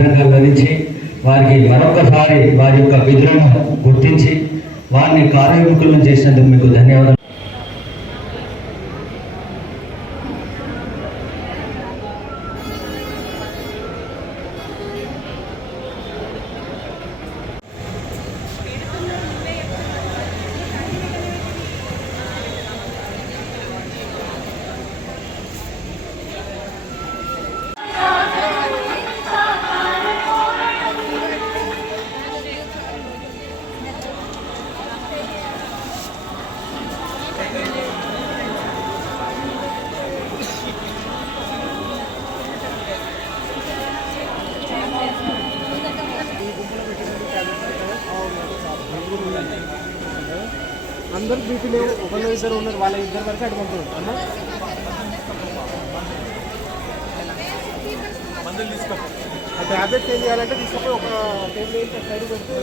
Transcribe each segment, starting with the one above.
భద్రంగా వివరించి వారికి మరొకసారి వారి యొక్క విధులను గుర్తించి వారిని కార్యముఖులను చేసినందుకు మీకు ధన్యవాదాలు అందరూ బీపీ లేవు ఒకళ్ళు ఇద్దరు ఉన్నారు వాళ్ళ ఇద్దరు వరకు అడుగుతున్నారు అన్న ట్యాబ్లెట్ చేంజ్ చేయాలంటే తీసుకుపోయి ఒక టేబుల్ వేసి సైడ్ పెడితే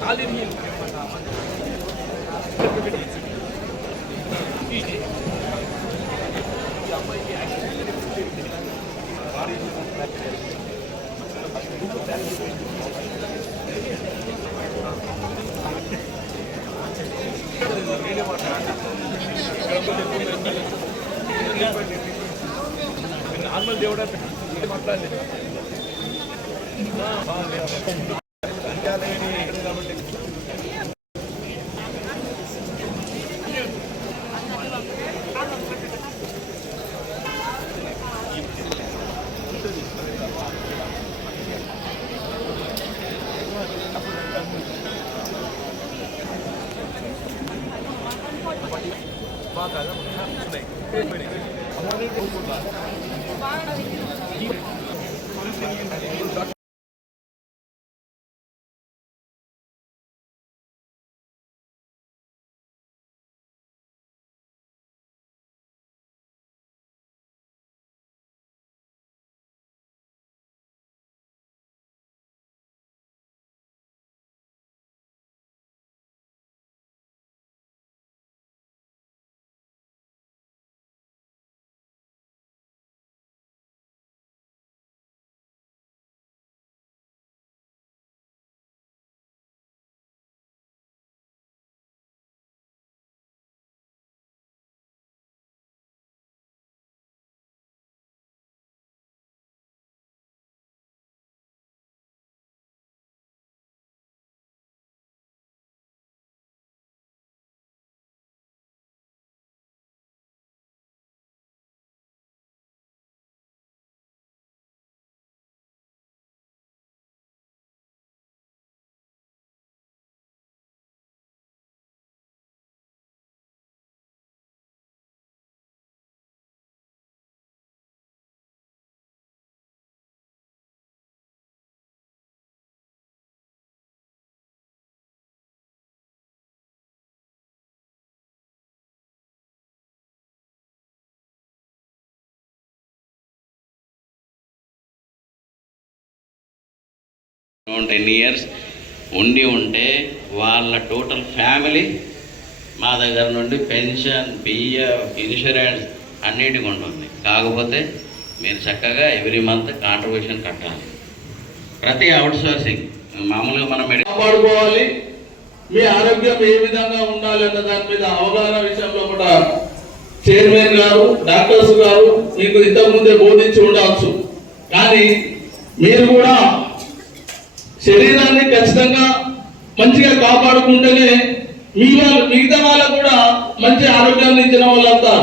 ఖాళీ టెన్ ఇయర్స్ ఉండి ఉంటే వాళ్ళ టోటల్ ఫ్యామిలీ మా దగ్గర నుండి పెన్షన్ పిఎఫ్ ఇన్సూరెన్స్ అన్నిటికి ఉంటుంది కాకపోతే మీరు చక్కగా ఎవ్రీ మంత్ కాంట్రిబ్యూషన్ కట్టాలి. ప్రతి అవుట్ సోర్సింగ్ మామూలుగా మనం కాపాడుకోవాలి. మీ ఆరోగ్యం ఏ విధంగా ఉండాలి అన్న దాని మీద అవగాహన విషయంలో కూడా చైర్మన్ గారు డాక్టర్స్ గారు మీకు ఇంతకు ముందే బోధించి ఉండవచ్చు. కానీ మీరు కూడా శరీరాన్ని ఖచ్చితంగా మంచిగా కాపాడుకుంటేనే మీ వాళ్ళు మిగతా వాళ్ళకు కూడా మంచి ఆరోగ్యాన్ని ఇచ్చిన వాళ్ళంతా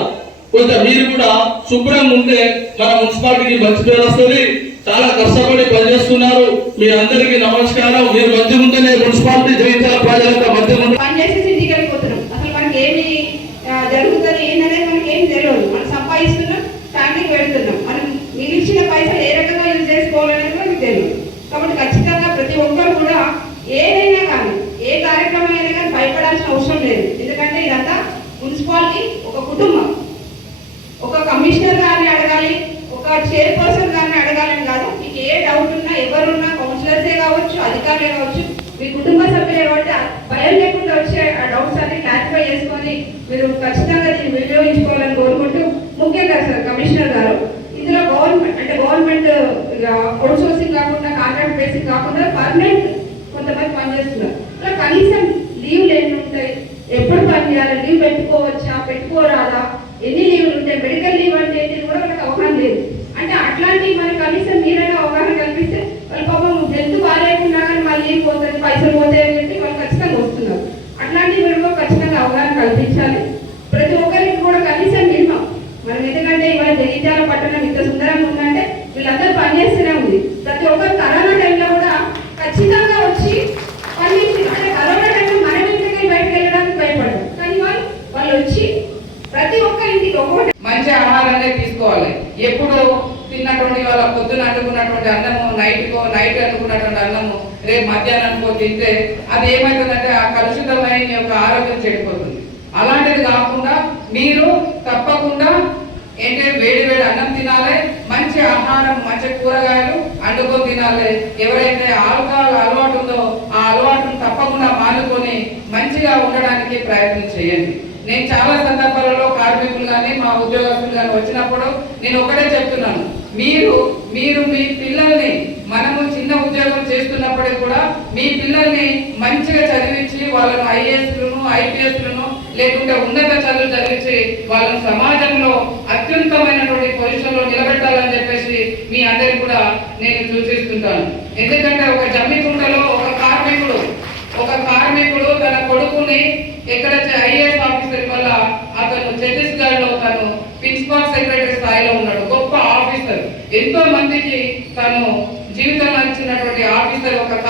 కొంచెం మీరు కూడా శుభ్రంగా ఉంటే మన మున్సిపాలిటీకి మంచి పేరు వస్తుంది. చాలా కష్టపడి పనిచేస్తున్నారు. మీ అందరికీ నమస్కారం. మీరు మంచిగా ఉంటేనే మున్సిపాలిటీ జయించాల. ప్రజలంతా మంచిగా ఉంటే పని చేసేసి ఇంటికి వెళ్ళిపోతున్నాం అసలు మనకి ఏమి ఆ, జరుగుతుంది ఏంటనేది మనకి ఏం తెలియదు మనం సంపాదిస్తున్నాం ఫ్యామిలీకి పెడుతున్నాం మనం మిగిల్చిన పైసలు కాబట్టి ఖచ్చితంగా ప్రతి ఒక్కరు కూడా ఏదైనా కానీ ఏ కార్యక్రమం అయినా కానీ భయపడాల్సిన అవసరం లేదు ఎందుకంటే ఇదంతా మున్సిపాలిటీ ఒక కుటుంబం ఒక కమిషనర్ గారిని అడగాలి ఒక చైర్పర్సన్ గారిని అడగాలని కాదు మీకు ఏ డౌట్ ఉన్నా ఎవరున్నా కౌన్సిలర్సే కావచ్చు అధికారులే కావచ్చు మీ కుటుంబ సభ్యులే కాబట్టి ఆ భయం లేకుండా వచ్చే ఆ డౌట్స్ అన్ని క్లారిఫై చేసుకొని మీరు ఖచ్చితంగా దీన్ని వినియోగించుకోవాలని కోరుకుంటూ ముఖ్యంగా సార్ కమిషనర్ గారు ఇందులో గవర్నమెంట్ అంటే government out sourcing contract basic కాకుండా పర్మనెంట్ కొంతమంది పనిచేస్తున్నారు అలా కనీసం లీవ్లు ఎన్ని ఉంటాయి ఎప్పుడు పని చేయాలి లీవ్ ఎక్కువ రాదా ఎన్ని లీవ్లు ఉంటాయి మెడికల్ లీవ్ అంటే ఏంటి కూడా వాళ్ళకి అవగాహన లేదు అంటే అట్లాంటివి మనకి కనీసం మీరైనా అవగాహన కల్పిస్తే వాళ్ళ పాపం హెల్త్ బాగాలేకున్నా కానీ మళ్ళీ లీవ్ పోతుంది పైసలు పోతాయి అని చెప్పి వాళ్ళు ఖచ్చితంగా వస్తున్నారు అట్లాంటివి మీరు కూడా ఖచ్చితంగా అవగాహన కల్పించాలి ప్రతి ఒక్కరికి కూడా కనీసం మినిమం మనం ఎందుకంటే ఇవాళ జగిత్యాల పట్టణం ఇంత సుందరంగా ఉందంటే వీళ్ళందరూ పనిచేస్తూనే ఉంది ప్రతి ఒక్కరు కరోనా టైంలో కూడా ఖచ్చితంగా వచ్చి పనిచేసి అంటే కరోనా టైంలో మనం ఇంటికి బయటకు వెళ్ళడానికి భయపడ్డాం కానీ వాళ్ళు వాళ్ళు వచ్చి ప్రతి ఒక్క ఇంటికి ఒక్కొక్కటి మంచి ఆహారాన్ని తీసుకోవాలి ఎప్పుడు తిన్నటువంటి వాళ్ళ పొద్దున అనుకున్నటువంటి అన్నము నైట్కో నైట్ అనుకున్నటువంటి అన్నము రేపు మధ్యాహ్నానికో తింటే అది ఏమవుతుందంటే ఆ కలుషితమైన మీ యొక్క ఆరోగ్యం చెడిపోతుంది. అలాంటిది కాకుండా మీరు తప్పకుండా ఏంటంటే వేడి వేడి అన్నం తినాలి మంచి ఆహారం మంచి కూరగాయలు అండుకొని తినాలి. ఎవరైతే ఆల్కహాల్ అలవాటు ఉందో ఆ అలవాటును తప్పకుండా మానుకొని మంచిగా ఉండడానికి ప్రయత్నం చేయండి. నేను చాలా సందర్భాలలో కార్మికులు కానీ మా ఉద్యోగస్తులు కానీ వచ్చినప్పుడు నేను ఒకటే చెప్తున్నాను. మీరు మీరు మీ పిల్లల్ని మనము చిన్న ఉద్యోగం చేస్తున్నప్పటికీ కూడా మీ పిల్లల్ని మంచిగా చదివించి వాళ్ళను ఐఏఎస్లను ఐపీఎస్లను లేకుంటే ఉన్నత చదువులు చదివించి వాళ్ళను సమాజంలో అత్యుత్తమైనటువంటి పొజిషన్లో నిలబెట్టాలని చెప్పేసి మీ అందరికి కూడా నేను సూచిస్తుంటాను. ఎందుకంటే ఒక జమ్మికుంటలో ఒక కార్మికుడు ఒక కార్మికుడు తన కొడుకుని ఎక్కడ ఐఏఎస్ ఆఫీసర్ వల్ల అతను ఛత్తీస్గఢ్లో తను ప్రిన్సిపల్ సెక్రటరీ స్థాయిలో ఉన్నాడు గొప్ప ఆఫీసర్ ఎంతో మందికి తను జీవితంలో ఇచ్చినటువంటి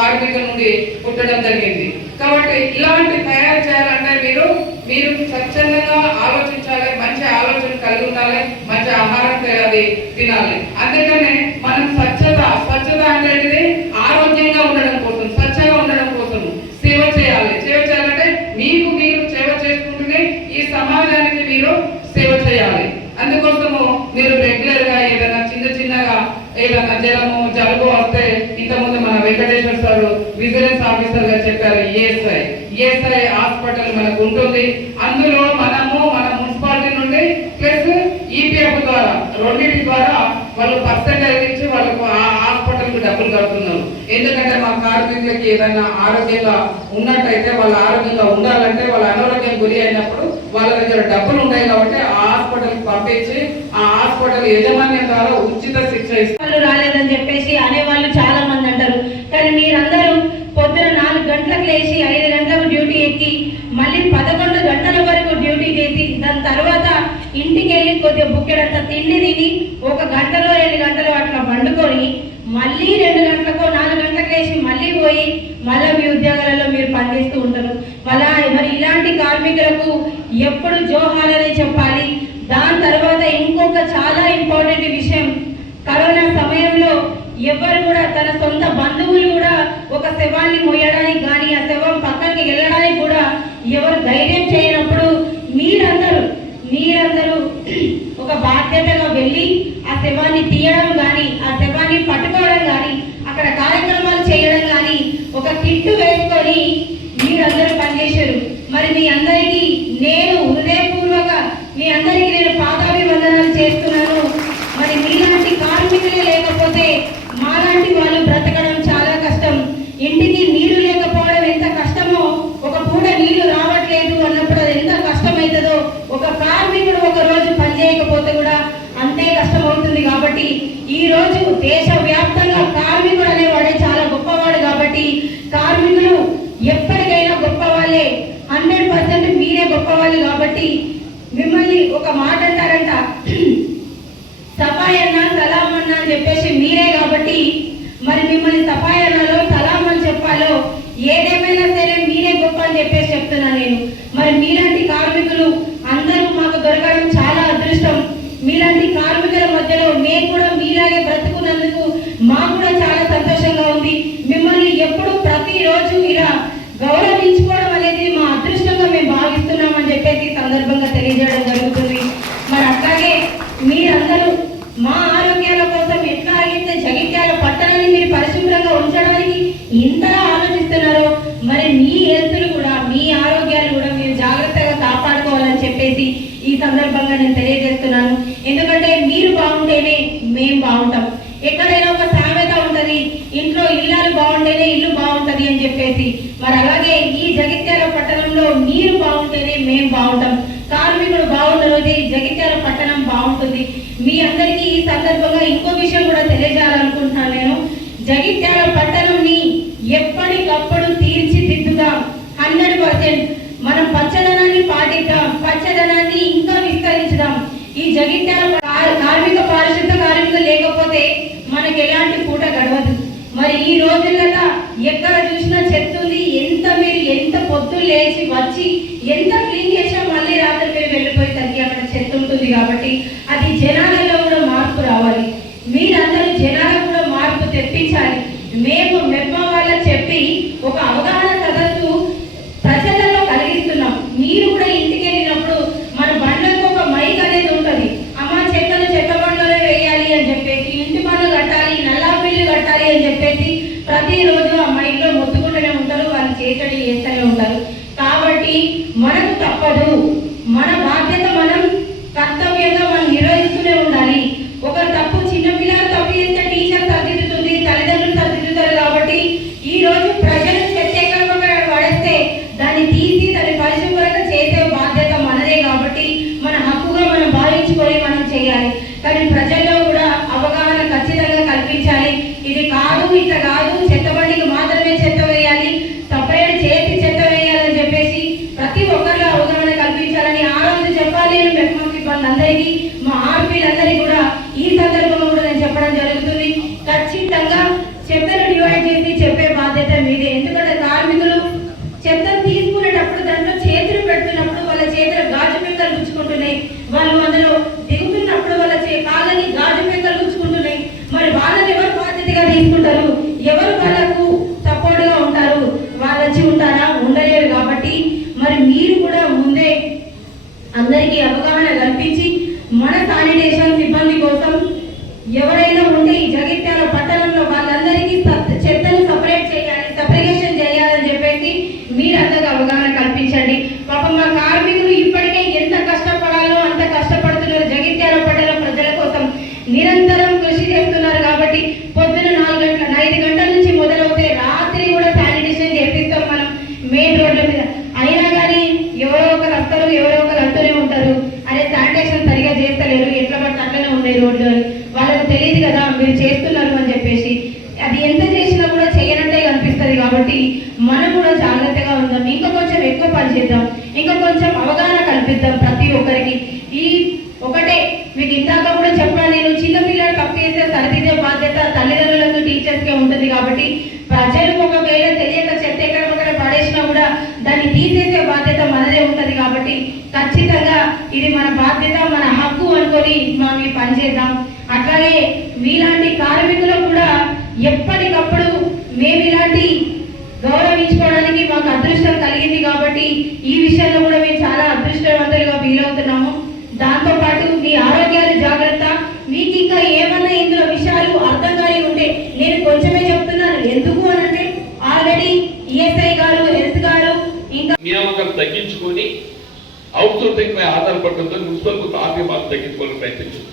ఆఫీసర్ కార్మిక నుండి పుట్టడం జరిగింది. కాబట్టి ఇలాంటి తయారు చేయాలంటే మీరు మీరు స్వచ్ఛందంగా ఆలోచించాలి మంచి ఆలోచన కలిగి ఉండాలి మంచి ఆహారం అది తినాలి. అందుకనే మనం స్వచ్ఛత స్వచ్ఛత అంటే ఏంటిది? ఆరోగ్యంగా ఉండడం కోసం స్వచ్ఛంగా ఉండడం కోసం సేవ చేయాలి సేవ చేయాలంటే మీకు మీరు సేవ చేసుకుంటూనే ఈ సమాజానికి మీరు సేవ చేయాలి అందుకోసము మీరు రెగ్యులర్గా ఏదైనా చిన్న చిన్నగా ఏదైనా జ్వరము జలుబు వస్తే ఇంతకుముందు మన వెంకటేశ్వర సార్ విజిలెన్స్ ఆఫీసర్గా చెప్పారు ఈఎస్ఐ ఈఎస్ఐ హాస్పిటల్ మనకు ఉంటుంది. అందులో మనము మన మున్సిపాలిటీ నుండి ప్లస్ ఈపీఎఫ్ ద్వారా రెండింటి ద్వారా వాళ్ళు పర్సెంటేజ్ ఇచ్చి వాళ్ళకు ఆ హాస్పిటల్కి డబ్బులు కడుతున్నాం ఎందుకంటే మా కార్మికులకి ఏదైనా ఆరోగ్యంగా ఉన్నట్టయితే వాళ్ళ ఆరోగ్యంగా ఉండాలంటే వాళ్ళ అనారోగ్యం గురి అయినప్పుడు వాళ్ళ దగ్గర డబ్బులు ఉంటాయి కాబట్టి ఆ హాస్పిటల్కి పంపించి ఆ హాస్పిటల్ యజమాన్యం ద్వారా ఉచిత శిక్ష ఇస్తారు వాళ్ళు రాలేదని చెప్పేసి అనేవాళ్ళు చాలా మంది అంటారు కానీ మీరందరూ పొద్దున నాలుగు గంటలకు లేచి ఐదు గంటలకు డ్యూటీ ఎక్కి మళ్ళీ పదకొండు గంటల వరకు డ్యూటీ చేసి దాని తర్వాత ఇంటికి వెళ్ళి కొద్దిగా బుక్కెడంత తిండి తిని ఒక గంటలో రెండు గంటలు అట్లా వండుకొని మళ్ళీ రెండు గంటలకో నాలుగు గంటలకు వేసి మళ్ళీ పోయి మళ్ళీ మీ ఉద్యోగాలలో మీరు పనిచేస్తూ ఉంటారు. మళ్ళా మరి ఇలాంటి కార్మికులకు ఎప్పుడు జోహాలని చెప్పాలి. దాని తర్వాత ఇంకొక చాలా ఇంపార్టెంట్ విషయం కరోనా సమయంలో ఎవరు కూడా తన సొంత బంధువులు కూడా ఒక శవాన్ని మోయడానికి కానీ ఆ శవం పక్కకి వెళ్ళడానికి కూడా ఎవరు ధైర్యం చేయనప్పుడు మీరందరూ మీరందరూ బాధ్యతగా వెళ్ళి ఆ శవాన్ని తీయడం కానీ ఆ శవాన్ని పట్టుకోవడం కానీ అక్కడ కార్యక్రమాలు చేయడం కానీ ఒక కిట్టు వేసుకొని మీరందరూ పనిచేశారు. మరి మీ అందరికీ నేను హృదయపూర్వక మీ అందరికీ నేను పాదాభివందనాలు చేస్తున్నాను. మరి మీలాంటి కార్మికులే లేకపోతే మాలాంటి వాళ్ళు బ్రతకడం చాలా కష్టం ఇంటికి నీళ్ళు లేకపోవడం ఎంత కష్టమో ఒక పూట నీళ్ళు రావట్లేదు అన్నప్పుడు అది ఎంత కష్టమవుతుందో ఒక కార్మికుడు ఒక రోజు పని చేయకపోతే కూడా అంతే కష్టం అవుతుంది కాబట్టి ఈ రోజు దేశ వ్యాప్తంగా కార్మికుడు అనేవాడే చాలా గొప్పవాడు కాబట్టి కార్మికులు ఎప్పటికైనా గొప్ప వాళ్ళే హండ్రెడ్ పర్సెంట్ మీరే గొప్పవాళ్ళు కాబట్టి మిమ్మల్ని ఒక మాట అంటారంట సఫాయి అన్న సలాం అన్న అని చెప్పేసి మీరే కాబట్టి మరి మిమ్మల్ని సఫాయి అన్నలో సలాం అని చెప్పాలో ఏదేమైనా సరే మీరే గొప్ప అని చెప్పేసి చెప్తున్నా నేను మరి మీలాంటి కార్మికులు అందరూ మాకు దొరకడం చాలా అదృష్టం మీలాంటి కార్మికుల మధ్యలో మేము కూడా మీలాగే బ్రతుకున్నందుకు మాకు కూడా చాలా సంతోషంగా ఉంది. మేము నేను తెలియజేస్తున్నాను ఎందుకంటే మీరు బాగుంటేనే మేము బాగుంటాం ఎక్కడైనా ఒక సామెత ఉంటది ఇంట్లో ఇల్లాలు బాగుంటేనే ఇల్లు బాగుంటది అని చెప్పేసి మరి అలాగే ఈ జగిత్యాల పట్టణంలో మీరు బాగుంటేనే మేము బాగుంటాం కార్మికుడు బాగున్న రోజే ఈ జగిత్యాల పట్టణం బాగుంటుంది మీ అందరికీ ఈ సందర్భంగా ఇంకో విషయం కూడా తెలియజేయాలనుకుంటున్నాను నేను. జగిత్యాల పట్టణంని ఎప్పటికప్పుడు తీర్చిదిద్దుదాం హండ్రెడ్ పర్సెంట్. మనం పచ్చదనాన్ని పాటిద్దాం పచ్చదనాన్ని ఇంకా విస్తరించుదాం. ఈ జగిత్యాల కార్మిక పారిశుద్ధ కార్మికులు లేకపోతే మనకి ఎలాంటి పూట గడవదు. మరి ఈ రోజులలో ఎక్కడ చూసినా చెత్త ఉంది ఎంత మీరు ఎంత పొద్దు లేచి వచ్చి ఎంత క్లీన్ చేసినా మళ్ళీ రాత్రి మీరు వెళ్ళిపోయి తగ్గి అక్కడ చెత్త ఉంటుంది కాబట్టి ప్రజలకు ఒకవేళ తెలియక చెత్త ఎక్కడ పడేసినా కూడా దాన్ని తీసేసే బాధ్యత మనదే ఉంటుంది కాబట్టి ఖచ్చితంగా ఇది మన బాధ్యత మన హక్కు అనుకొని మనం పనిచేద్దాం పని చేద్దాం. అట్లాగే మీలాంటి కార్మికులకు కూడా ఎప్పటికప్పుడు మేము ఇలాంటి గౌరవించుకోవడానికి మాకు అదృష్టం కలిగింది కాబట్టి ఈ విషయంలో కూడా మేము చాలా అదృష్టవంతులుగా ఫీల్ అవుతున్నాము దాంతో పాటు మీ ఆరోగ్యాలు జాగ్రత్త. మీకు ఇంకా ఏమన్నా ఇందులో విషయాలు అర్థం కాని ఉంటే నేను కొంచెమే చెప్తున్నాను ఎందుకు అని అంటే ఆల్రెడీ ఈఎస్ఐ గారు హెల్త్ గారు ఇంకా నియామకాలు తగ్గించుకొని అవుట్సోర్సింగ్ పై ఆధారపడడంతో మున్సిపల్ కొంత ఆర్థిక బాధ తగ్గించుకోవాలని ప్రయత్నించింది.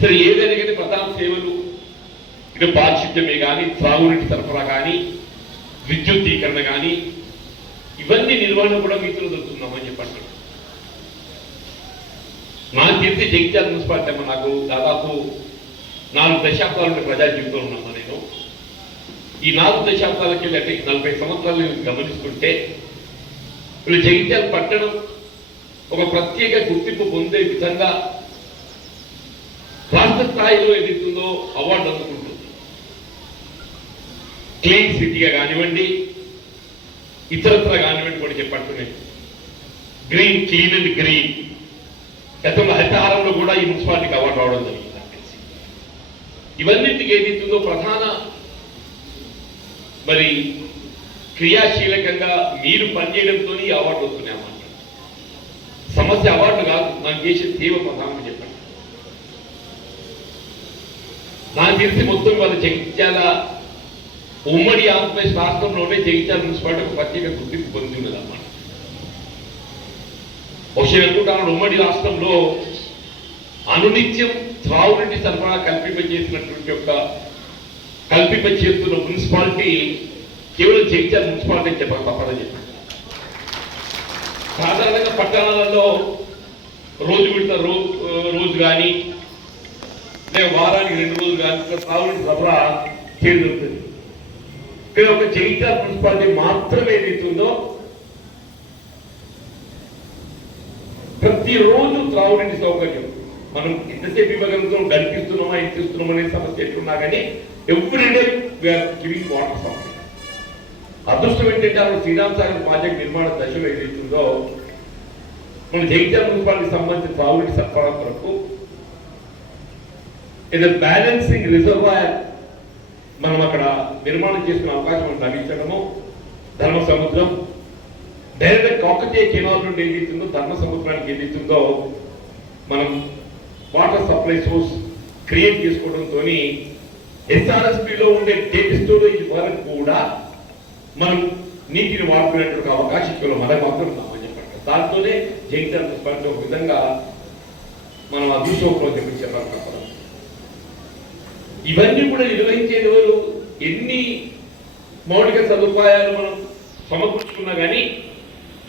సరే ఏదైనా కానీ ప్రధాన సేవలు ఇక పారిశుద్ధ్యమే కానీ త్రాగునీటి సరఫరా కానీ విద్యుద్దీకరణ కానీ ఇవన్నీ నిర్వహణ కూడా మీతో దొరుకుతున్నామని చెప్పండి. నాకు తెలిసి జగిత్యాల మున్సిపాలిటీ అమ్మ నాకు దాదాపు నాలుగు దశాబ్దాల నుండి ప్రజా జీవితంలో ఉన్నాను నేను. ఈ నాలుగు దశాబ్దాలకి వెళ్ళి అంటే నలభై సంవత్సరాలు గమనిస్తుంటే వీళ్ళు జగిత్యాల పట్టణం ఒక ప్రత్యేక గుర్తింపు పొందే విధంగా రాష్ట్ర స్థాయిలో ఏదైతుందో అవార్డు అందుకుంటుంది. క్లీన్ సిటీగా కానివ్వండి ఇతరత్ర కానివ్వండి కూడా చెప్పట్టునే గ్రీన్ క్లీన్ అండ్ గ్రీన్. గతంలో హరితహారంలో కూడా ఈ మున్సిపాలిటీకి అవార్డు రావడం జరిగింది ఇవన్నింటికి ఏదైతుందో ప్రధాన మరి క్రియాశీలకంగా మీరు పనిచేయడంతో ఈ అవార్డు వస్తున్నాయి అన్నమాట సమస్య అవార్డు కాదు నాకు చేసే సేవ ప్రధానం చెప్పండి. నాకు తెలిసి మొత్తం వాళ్ళ జగిత్యాల ఉమ్మడి ఆంధ్రప్రదేశ్ రాష్ట్రంలోనే జగిత్యాల మున్సిపాలిటీ ఒక ప్రత్యేక గుర్తింపు పొందింది ఉన్నది అన్నమాట బహుశా అనుకుంటాను ఉమ్మడి రాష్ట్రంలో అనునిత్యం త్రాగునీటి సరఫరా కల్పింపజేసినటువంటి యొక్క కల్పింపజేస్తున్న మున్సిపాలిటీ కేవలం జగిత్యాల మున్సిపాలిటీ చెప్పక తప్పదని చెప్పాను సాధారణంగా పట్టణాలలో రోజు విడత రో రోజు కానీ లేదా వారానికి రెండు రోజులు కానీ ఒక త్రాగునీటి సరఫరా చేయగలుగుతుంది కానీ ఒక జగిత్యాల మున్సిపాలిటీ మాత్రమే ఏదైతుందో ప్రతిరోజు త్రాగునీటి సౌకర్యం. మనం ఎంతసేపు ఇవ్వగలుగుతున్నాం గడిపిస్తున్నామా ఇస్తున్నామా అనే సమస్య ఎట్లున్నా కానీ everyday we are giving water supply అదృష్టం ఏంటంటే అప్పుడు శ్రీరామ్ సాగర్ ప్రాజెక్ట్ నిర్మాణ దశలో ఏదైతుందో మన జగిత్యాల మున్సిపాలిటీ సంబంధించిన త్రాగునీటి సరఫరా కొరకు ఇది బ్యాలెన్సింగ్ రిజర్వాయర్ మనం అక్కడ నిర్మాణం చేసుకునే అవకాశం ఉంది నవీకరణము ధర్మ సముద్రం డైరెక్ట్ కాకతీయ కెనాల్ నుండి ఏదైతుందో ధర్మ సముద్రానికి ఏదైతుందో మనం వాటర్ సప్లై సోర్స్ క్రియేట్ చేసుకోవడంతో ఎస్ఆర్ఎస్పిలో ఉండే డేట్ స్టోరేజ్ వరకు కూడా మనం నీటిని వాడుకునేటువంటి అవకాశం కేవలం మనకు మాత్రం ఉందామని చెప్పండి. దాంతోనే జగిత్యాల మున్సిపాలిటీ ఒక విధంగా మనం అభిషోకంలో చెప్పి చెప్పాలి ఇవన్నీ కూడా నిర్వహించేది ఎవరు? ఎన్ని మౌలిక సదుపాయాలు మనం సమకూర్చుకున్నా కానీ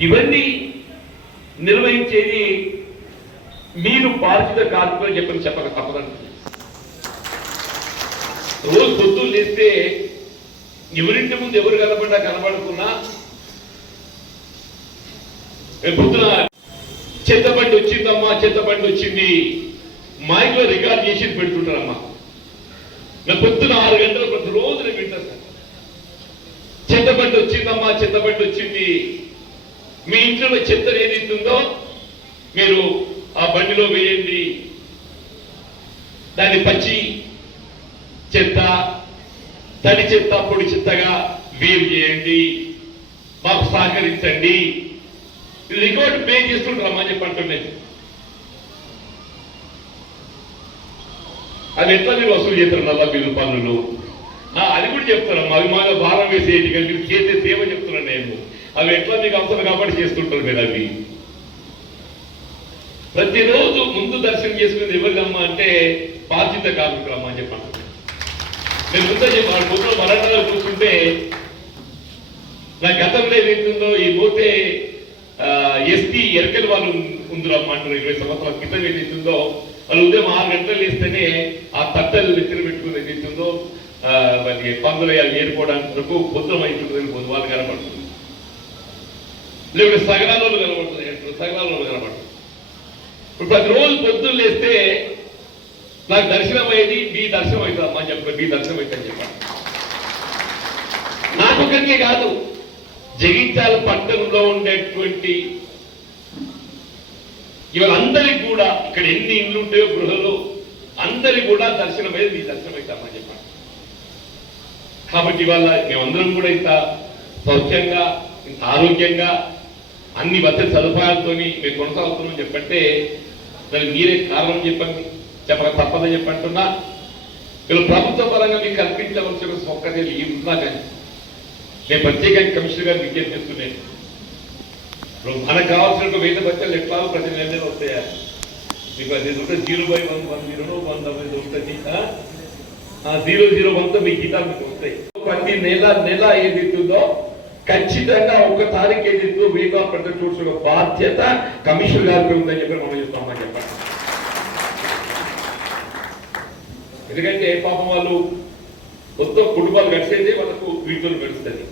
ఇవన్నీ నిర్వహించేది మీరు బాధ్యత కార్మికులు చెప్పని చెప్పక తప్పదండి. రోజు పొద్దున్న లేస్తే ముందు ఎవరు కనపడ్డా కనబడుకున్నా చెత్తబండి వచ్చిందమ్మా చెత్తబండి వచ్చింది. మైక్లో రికార్డ్ చేసి పెడుతుంటారమ్మా. నా పొద్దున ఆరు గంటలు ప్రతి రోజు నేను వింటాను సార్. చెత్తబండి వచ్చిందమ్మా చెత్తబండి వచ్చింది. మీ ఇంట్లో చెత్త ఏదైతుందో మీరు ఆ బండిలో వేయండి. దాన్ని పచ్చి చెత్త తడి చెత్త పొడి చెత్తగా వీలు చేయండి మాకు సహకరించండి. ఇది రికార్డు పే చేస్తుంటారమ్మా చెప్పి అంటున్నాను అది ఎట్లా మీరు వసూలు చేస్తారు నల్ల బిల్లు పనులు అది కూడా చెప్తారమ్మా అవి మాలో భారం వేసేది కానీ మీరు చేసే సేవ చెప్తున్నాను నేను. అవి ఎట్లా మీకు అవసరం కాబట్టి చేస్తుంటారు మీరు అవి. ప్రతిరోజు ముందు దర్శనం చేసుకునేది ఎవరిదమ్మా అంటే బాధ్యత కార్మికులమ్మా అని చెప్పాను నేను ముందే చెప్పాను పొద్దున మరణాలు కూర్చుంటే నా గతంలో ఏదైతుందో ఈ పోతే ఎస్టీ ఎరకల వాళ్ళు ఉందిరా మాట్లాడు ఇరవై సంవత్సరాల క్రితం ఏదైతుందో వాళ్ళు ఉదయం ఆరు గంటలు వేస్తేనే ఆ తట్టలు నెత్తిన పెట్టుకుని ఏదైతుందో ఆ, మరి పందులు అవి ఏరుకోవడానికి వరకు పొద్దున అవుతుంది వాళ్ళు కనపడుతుంది లేకపోతే సగనాలు కనబడుతుంది సగనాలు కనబడుతుంది ఇప్పుడు ప్రతిరోజు పొద్దున్న లేస్తే నాకు దర్శనం అయ్యేది మీ దర్శనం అవుతుందమ్మా చెప్పండి మీ దర్శనం అవుతుంది అని నాకొక్కరికే కాదు. జగిత్యాల పట్టణంలో ఉండేటువంటి ఇవాళ అందరికి కూడా ఇక్కడ ఎన్ని ఇండ్లు ఉంటాయో గృహలు అందరి కూడా దర్శనం మీ దర్శనం చెప్పాను చెప్పండి కాబట్టి ఇవాళ మేమందరం కూడా ఇంత సౌఖ్యంగా ఇంత ఆరోగ్యంగా అన్ని వసతి సదుపాయాలతోని మేము కొనసాగుతున్నాం చెప్పంటే దానికి మీరే కారణం చెప్పండి చెప్పక తప్పదని చెప్పంటున్నా. వీళ్ళు ప్రభుత్వ పరంగా మీకు కల్పించవలసిన సౌకర్యాలు ఈ ఉన్నా కానీ నేను ప్రత్యేకంగా కమిషనర్ గారు విజ్ఞప్తి చేస్తున్నాను. ఇప్పుడు మనకు కావాల్సిన ఒక వేద బచ్చలు ఎట్లా ప్రతి నెల వస్తాయా? మీకు అది ఉంటే zero by one one zero one double ఉంటుంది జీరో జీరో వన్తో మీ గీతాలు మీకు వస్తాయి. ప్రతి నెల నెల ఏదైతుందో ఖచ్చితంగా ఒక తారీఖు ఏదైతుందో వేగా ప్రతి చూసిన బాధ్యత కమిషనర్ గారికి ఉందని చెప్పి మనం చెప్తామని చెప్పండి. ఎందుకంటే పాపం వాళ్ళు మొత్తం కుటుంబాలు గడిచేదే వాళ్ళకు వీటితో గడుస్తుంది.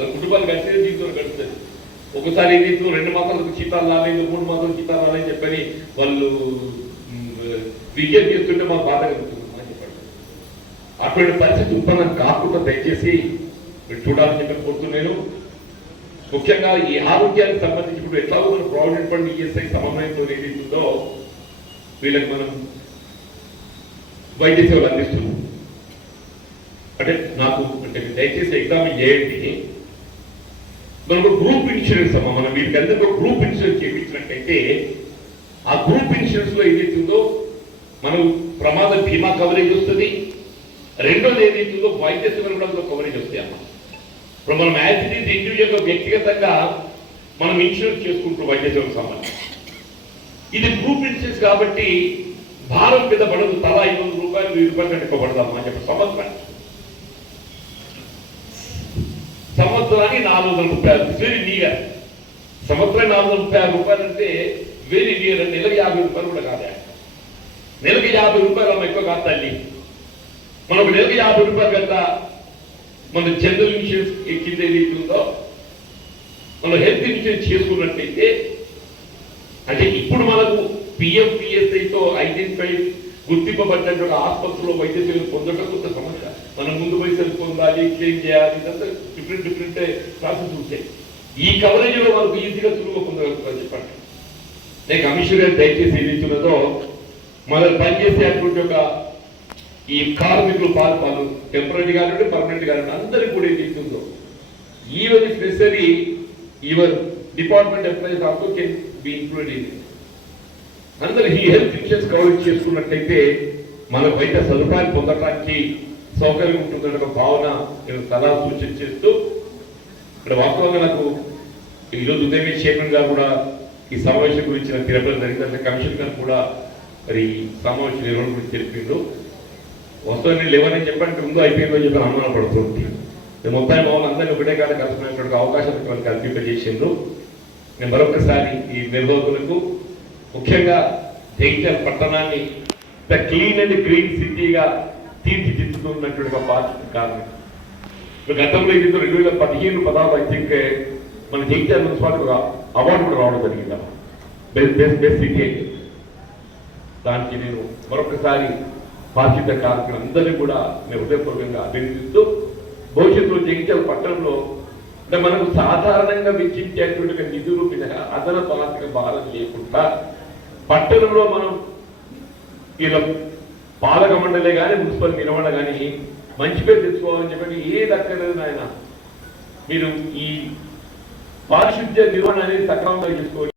వాళ్ళ కుటుంబాలు గడిచేది దీంతో గడుస్తుంది ఒకసారి దీంతో రెండు మాసాలకు జీతాలు రాలేదు మూడు మాసాలు జీతాలు రాలేదు చెప్పని వాళ్ళు విజ్ఞప్తి చేస్తుంటే మాకు బాధ కలుగుతుంది అని చెప్పండి. అటువంటి పరిస్థితి ఉత్పన్నం కాకుండా దయచేసి మీరు చూడాలని చెప్పి కోరుతున్నాను. ముఖ్యంగా ఈ ఆరోగ్యానికి సంబంధించి ఇప్పుడు ఎట్లా మనం ప్రావిడెంట్ ఫండ్ ఈఎస్ఐ సమన్వయంతో ఏదైతుందో వీళ్ళకి మనం వైద్య సేవలు అందిస్తున్నాం. అంటే నాకు అంటే దయచేసి ఎగ్జామ్ చేయండి. మనకు గ్రూప్ ఇన్సూరెన్స్ అమ్మా మనం వీరికి అందరికీ గ్రూప్ ఇన్సూరెన్స్ చేయించినట్టయితే ఆ గ్రూప్ ఇన్సూరెన్స్లో ఏదైతుందో మనం ప్రమాద బీమా కవరేజ్ వస్తుంది. రెండోది ఏదైతుందో వైద్య సేవలు కూడా కవరేజ్ వస్తాయి అమ్మా. ఇప్పుడు మనం యాజ్ ఇట్ ఈస్ ఇండివిజువల్గా వ్యక్తిగతంగా మనం ఇన్సూరెన్స్ చేసుకుంటూ వైద్య సేవకు సంబంధించి. ఇది గ్రూప్ ఇన్సూరెన్స్ కాబట్టి భారం మీద పడదు. తల ఐదు వందల రూపాయలు వెయ్యి రూపాయలు కట్టుకోబడదాం అని చెప్పి సంవత్సరానికి సంవత్సరానికి నాలుగు వందల ముప్పై ఆరు. వెరీ నియర్ సంవత్సరానికి నాలుగు వందల ముప్పై ఆరు రూపాయలు అంటే వెరీ నియర్ అంటే నెలకి యాభై రూపాయలు కూడా కాదా. నెలకి యాభై రూపాయలు అమ్మ ఎక్కువ కాదు తల్లి. మనకు నెలకి యాభై రూపాయలు కదా మన జనరల్ ఇన్సూరెన్స్ కింద ఏదైతే ఉందో మనం హెల్త్ ఇన్సూరెన్స్ చేసుకున్నట్టయితే అంటే ఇప్పుడు మనకు పిఎంపిఎస్ఐతో ఐడెంటిఫై గుర్తింపబడినటువంటి ఆసుపత్రిలో వైద్య సేవలు పొందటం కొంత సమస్య. మనం ముందు పైసలు పొందాలి క్లెయిమ్ చేయాలి ఇదంతా డిఫరెంట్ డిఫరెంట్ ప్రాసెస్ ఉంటాయి. ఈ కవరేజ్లో మనకు ఈజీగా సులువుగా పొందగలుగుతారు చెప్పండి. నేను కమిషనర్ దయచేసి ఏదైతున్నదో మన పనిచేసేటువంటి ఒక ఈ కార్మికులు పాలు పాలు టెంపరీ కానివ్వండి పర్మనెంట్ కానివ్వండి అందరికీ కూడా ఏది ఇస్తుందో even if necessary even department employees also can be included in అందరు ఈ హెల్త్ ఇన్సూరెన్స్ కవరేజ్ చేసుకున్నట్టయితే మన బయట సదుపాయాలు పొందడానికి సౌకర్యం ఉంటుందనే ఒక భావన నేను సలహా సూచన చేస్తూ ఇక్కడ వాస్తవంగా నాకు ఈరోజు ఉదయమే చైర్మన్ గారు కూడా ఈ సమావేశం గురించి నాకు తిరుపతి జరిగింది అంటే కమిషన్ గారు కూడా మరి ఈ సమావేశం నిర్వహణ గురించి తెలిపిండు వస్తాను నేను లేవని చెప్పాను ముందు అయిపోయిందో అని చెప్పి అనుమానం పడుతుంది. మొత్తాన్ని మొత్తం మామూలు అందరినీ ఒకటే కాదు కలుసుకునేటువంటి అవకాశాలు కల్పింపజేసిండ్రు. నేను మరొకసారి ఈ నిర్వాహకులకు ముఖ్యంగా జైత్యాల పట్టణాన్ని ద క్లీన్ అండ్ గ్రీన్ సిటీగా తీర్చిదిద్దుతున్నటువంటి ఒక బాధ్యత కారణం. గతంలో ఇది రెండు వేల పదిహేను పదహారు ఐ థింక్ మన జైత్యాల మున్సిపాలిటీ ఒక అవార్డు కూడా రావడం జరిగింది? బెస్ట్ బెస్ట్ బెస్ట్ సిటీ దానికి నేను మరొకసారి బాధ్యత కార్మికులందరినీ కూడా నేను హృదయపూర్వకంగా అభినందిస్తూ భవిష్యత్తులో జగిత్యాల పట్టణంలో అంటే మనకు సాధారణంగా వెచ్చించేటువంటి నిధులు మినహా అదనపు ఆర్థిక భారం లేకుండా పట్టణంలో మనం ఇలా పాలక మండలే కానీ మున్సిపల్ నిర్వహణ కానీ మంచి పేరు తెచ్చుకోవాలని చెప్పండి ఏది అక్కర్లేదు నాయన. మీరు ఈ పారిశుద్ధ్య నిర్వహణ అనేది సక్రమంగా చేసుకోవాలి